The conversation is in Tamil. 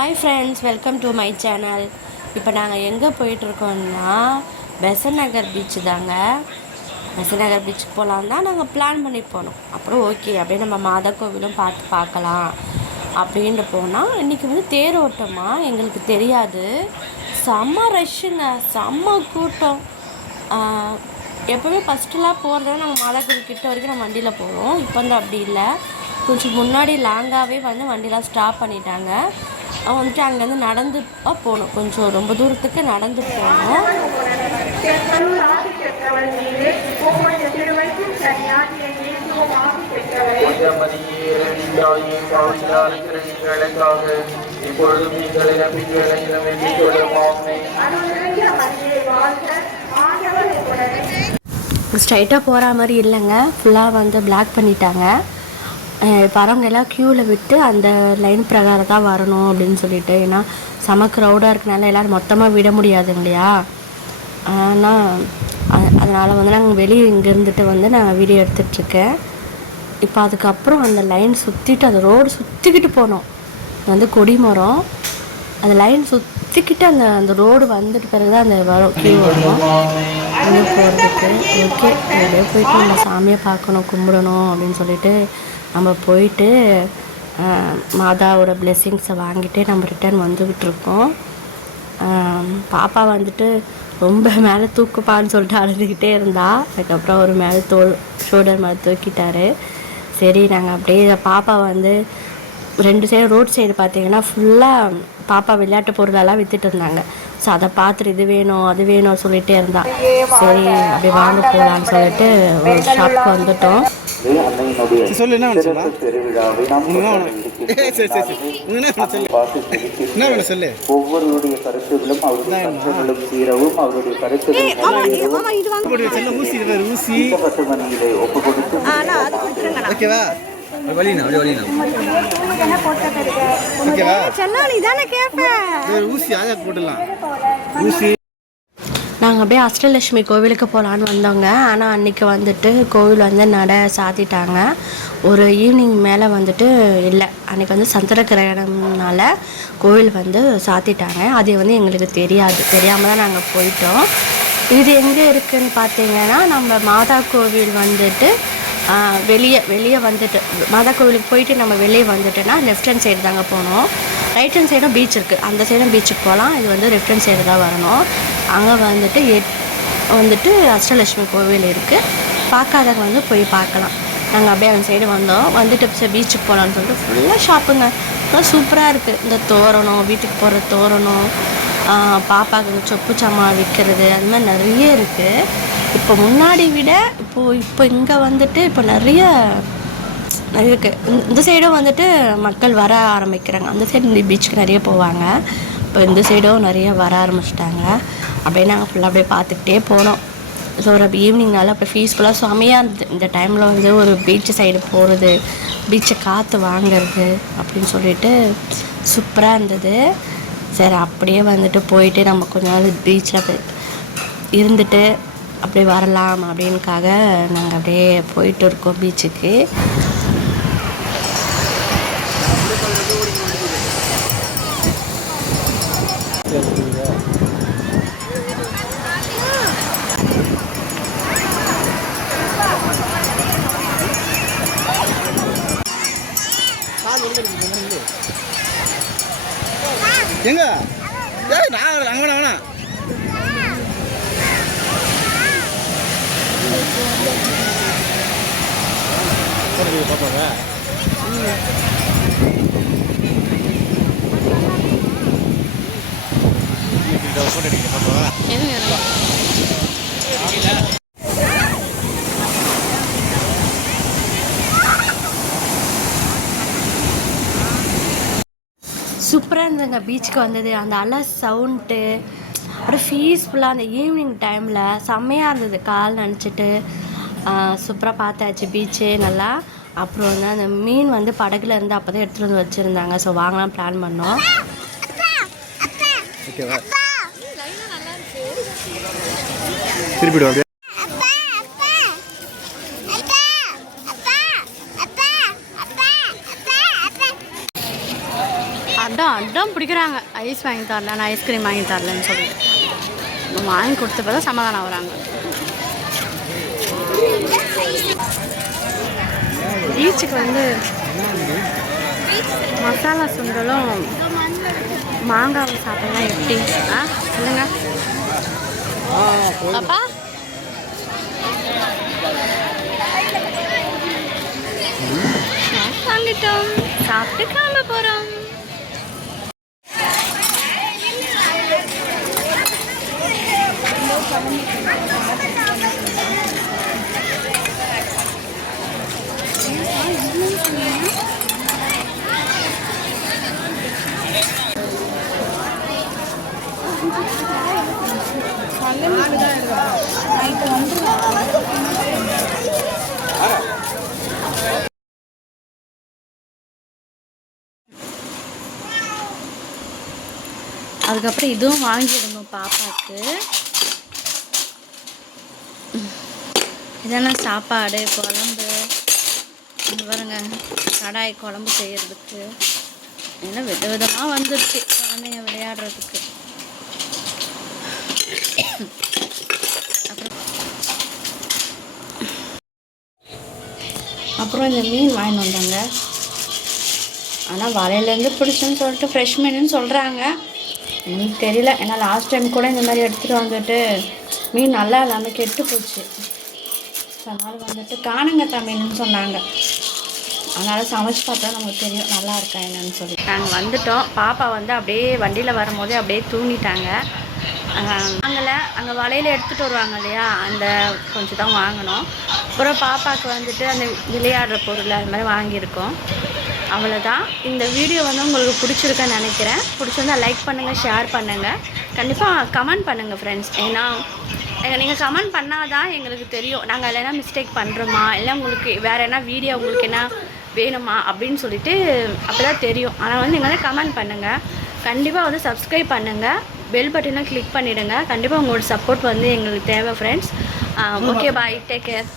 Hi friends, welcome to my channel. இப்போ நாங்கள் எங்கே போயிட்டுருக்கோம்னா பெசன்ட் நகர் பீச்சு தாங்க. பெசன்ட் நகர் பீச்சுக்கு போகலான்னு தான் நாங்கள் பிளான் பண்ணி போனோம். அப்புறம் ஓகே அப்படியே நம்ம மாதா கோவிலும் பார்க்கலாம் அப்படின்ட்டு போனால் இன்றைக்கி வந்து தேரோட்டமாக எங்களுக்கு தெரியாது. செம்ம ரஷ்ஷுங்க, செம்ம கூட்டம். எப்போவுமே ஃபஸ்ட்டுலாம் போகிறத நாங்கள் மாதா கோவில் கிட்ட வரைக்கும் நம்ம வண்டியில் போவோம். இப்போ வந்து அப்படி இல்லை, கொஞ்சம் முன்னாடி லாங்காகவே வந்து வண்டிலாம் ஸ்டாப் பண்ணிட்டாங்க. வந்துட்டு அங்கேருந்து நடந்து போகணும், கொஞ்சம் ரொம்ப தூரத்துக்கு நடந்து போகணும். ஸ்ட்ரைட்டாக போகிற மாதிரி இல்லைங்க, ஃபுல்லாக வந்து பிளாக் பண்ணிட்டாங்க. வரவங்க எல்லாம் க்யூவில் விட்டு அந்த லைன் பிரகாரம் தான் வரணும் அப்படின்னு சொல்லிட்டு. ஏன்னா செம க்ரௌடாக இருக்கனால எல்லோரும் மொத்தமாக விட முடியாது இல்லையா. ஆனால் அதனால் வந்து நாங்கள் வெளியே இங்கே இருந்துட்டு வந்து நான் வீடியோ எடுத்துகிட்ருக்கேன். இப்போ அதுக்கப்புறம் அந்த லைன் சுற்றிட்டு அந்த ரோடு சுற்றிக்கிட்டு போனோம். வந்து கொடிமரம் அந்த லைன் சுற்றிக்கிட்டு அந்த ரோடு வந்துட்டு பிறகு தான் அந்த வரும் க்யூ வரும் வந்து போகிறதுக்கு. ஓகே, அப்படியே போயிட்டு நம்ம சாமியை பார்க்கணும், கும்பிடணும் அப்படின்னு சொல்லிட்டு நம்ம போயிட்டு மாதாவோட பிளெஸ்ஸிங்ஸை வாங்கிட்டு நம்ம ரிட்டர்ன் வந்துக்கிட்டு இருக்கோம். பாப்பா வந்துட்டு ரொம்ப மேலே தூக்குப்பான்னு சொல்லிட்டு அழுதுகிட்டே இருந்தா. அதுக்கப்புறம் ஒரு மேலே ஷோல்டர் மேலே தூக்கிட்டாரு. சரி, நாங்கள் அப்படியே பாப்பா வந்து 2 சைடு ரோட் சைடு பார்த்தீங்கன்னா ஃபுல்லாக பாப்பா விளையாட்டு பொருளெல்லாம் விற்றுட்டு இருந்தாங்க. ஸோ அதை பார்த்துட்டு இது வேணும் அது வேணும் சொல்லிகிட்டே இருந்தா. சரி, அப்படி வாங்க போகலான்னு சொல்லிட்டு ஒரு ஷாப்புக்கு வந்துட்டோம். சொல்லு, என்ன வேணும் சொல்லு. ஒவ்வொருடைய கருத்துகளும் அவருடைய கருத்துகளும் சீரவும் அவருடைய கருத்துகளும் ஊசி மணியிலே ஒப்பு கொடுத்து ஓகேவா. நாங்கள் அப்படியே அஷ்டலட்சுமி கோவிலுக்கு போகலான்னு வந்தோங்க. ஆனால் அன்றைக்கி வந்துட்டு கோவில் வந்து நட சாத்திட்டாங்க. ஒரு ஈவினிங் மேலே வந்துட்டு இல்லை, அன்றைக்கி வந்து சந்திர கிரகணம்னால கோவில் வந்து சாத்திட்டாங்க. அது வந்து எங்களுக்கு தெரியாமல் தான் நாங்கள் போயிட்டோம். இது எங்கே இருக்குதுன்னு பார்த்தீங்கன்னா நம்ம மாதா கோவில் வந்துட்டு வெளியே வந்துட்டு மாதா கோவிலுக்கு போயிட்டு நம்ம வெளியே வந்துட்டோன்னா லெஃப்ட் ஹேண்ட் சைடு தாங்க போகணும். ரைட் ஹேண்ட் சைடும் பீச் இருக்குது, அந்த சைடும் பீச்சுக்கு போகலாம். இது வந்து லெஃப்ட் ஹேண்ட் சைடு தான் வரணும். அங்கே வந்துட்டு அஷ்டலட்சுமி கோவில் இருக்குது. பார்க்காதவங்க வந்து போய் பார்க்கலாம். நாங்கள் அப்படியே அந்த சைடு வந்தோம். வந்துட்டு பீச்சுக்கு போகலான்னு சொல்லிட்டு ஃபுல்லாக ஷாப்புங்க. சூப்பராக இருக்குது. இந்த தோரணம், வீட்டுக்கு போகிற தோரணம், பாப்பாவுக்கு சொப்பு சாமான் விற்கிறது, அது மாதிரி நிறைய இருக்குது. இப்போ முன்னாடி விட இப்போ இங்கே வந்துட்டு இப்போ நிறைய இருக்குது. இந்த சைடும் வந்துட்டு மக்கள் வர ஆரம்பிக்கிறாங்க. அந்த சைடு பீச்சுக்கு நிறைய போவாங்க. இப்போ இந்த சைடும் நிறைய வர ஆரம்பிச்சிட்டாங்க. அப்படியே நாங்கள் ஃபுல்லாக அப்படியே பார்த்துக்கிட்டே போனோம். ஸோ ஒரு ஈவினிங்னால அப்போ பீஸ்ஃபுல்லாக செமையாக இருந்தது. இந்த டைமில் வந்து ஒரு பீச்சு சைடு போகிறது, பீச்சை காற்று வாங்கிறது அப்படின்னு சொல்லிட்டு சூப்பராக இருந்தது. சரி, அப்படியே வந்துட்டு போயிட்டு நம்ம கொஞ்ச நாள் பீச்சில் இருந்துட்டு அப்படியே வரலாம் அப்படின்னுக்காக நாங்கள் அப்படியே போயிட்டு இருக்கோம் பீச்சுக்கு. எங்க நான் அங்கே வேணா பாப்பாவா சூப்பராக இருந்ததுங்க பீச்சுக்கு வந்தது. அந்த அலை சவுண்டு அப்படியே பீஸ்ஃபுல்லாக அந்த ஈவினிங் டைமில் செம்மையாக இருந்தது. கால் நினச்சிட்டு சூப்பராக பார்த்தாச்சு பீச்சு நல்லா. அப்புறம் வந்து அந்த மீன் வந்து படகுல இருந்து அப்போ தான் எடுத்துகிட்டு வந்து வச்சுருந்தாங்க. ஸோ வாங்கலாம் பிளான் பண்ணோம். திருப்பிடுவாங்க. அடம் பிடிக்கிறாங்க, ஐஸ் வாங்கி தரல, நான் ஐஸ்கிரீம் வாங்கி தரலன்னு சொல்லிட்டு. வாங்கி கொடுத்தப்ப தான் சமாதானம் வராங்க. பீச்சுக்கு வந்து மசாலா சுண்டலும் மாங்காவை சாப்பிடலாம் எப்படி? சொல்லுங்க அப்பா. வாங்கிட்டோம், சாப்பிட்டு கிளம்ப போகிறோம். அதுக்கப்புறம் இதுவும் வாங்கிடணும் பாப்பாவுக்கு. இதெல்லாம் சாப்பாடு, குழம்பு, இங்கே பாருங்க கடாய் குழம்பு செய்கிறதுக்கு எல்லாம் விதவிதமாக வந்துருச்சு குழந்தைங்க விளையாடுறதுக்கு. அப்புறம் இந்த மீன் வாங்கிட்டு வந்தாங்க. ஆனால் வலையிலேருந்து பிடிச்சுன்னு சொல்லிட்டு ஃப்ரெஷ் மீனுன்னு சொல்கிறாங்க. எனக்கு தெரியல, ஏன்னா லாஸ்ட் டைம் கூட இந்த மாதிரி எடுத்துகிட்டு வந்துட்டு மீன் நல்லா இல்லாமல் கெட்டு போச்சு. அதனால் வந்துட்டு காணங்கத்தா மீனுன்னு சொன்னாங்க. அதனால் சமைச்சு பார்த்தா நமக்கு தெரியும் நல்லா இருக்கா என்னன்னு சொல்லி. நாங்கள் வந்துட்டோம். பாப்பா வந்து அப்படியே வண்டியில் வரும்போதே அப்படியே தூங்கிட்டாங்க. வாங்கலை, அங்கே வலையில் எடுத்துகிட்டு வருவாங்க இல்லையா, அந்த கொஞ்சம் தான் வாங்கினோம். அப்புறம் பாப்பாவுக்கு வந்துட்டு அந்த விளையாடுற பொருள் அது மாதிரி வாங்கியிருக்கோம். அவ்வளோதான். இந்த வீடியோ வந்து உங்களுக்கு பிடிச்சிருக்குன்னு நினைக்கிறேன். பிடிச்சிருந்தா லைக் பண்ணுங்கள், ஷேர் பண்ணுங்கள், கண்டிப்பாக கமெண்ட் பண்ணுங்கள் ஃப்ரெண்ட்ஸ். ஏன்னா நீங்கள் கமெண்ட் பண்ணால் தான் எங்களுக்கு தெரியும் நாங்கள் அதில் என்ன மிஸ்டேக் பண்ணுறோமா, இல்லை உங்களுக்கு வேறு என்ன வீடியோ உங்களுக்கு என்ன வேணுமா அப்படின்னு சொல்லிட்டு அப்போ தான் தெரியும். ஆனால் வந்து நீங்கள் வந்து கமெண்ட் பண்ணுங்கள், கண்டிப்பாக வந்து சப்ஸ்கிரைப் பண்ணுங்கள், பெல் பட்டனை கிளிக் பண்ணிவிடுங்க. கண்டிப்பாக உங்களோட சப்போர்ட் வந்து எங்களுக்கு தேவை ஃப்ரெண்ட்ஸ். ஓகே, பாய், டேக் கேர்.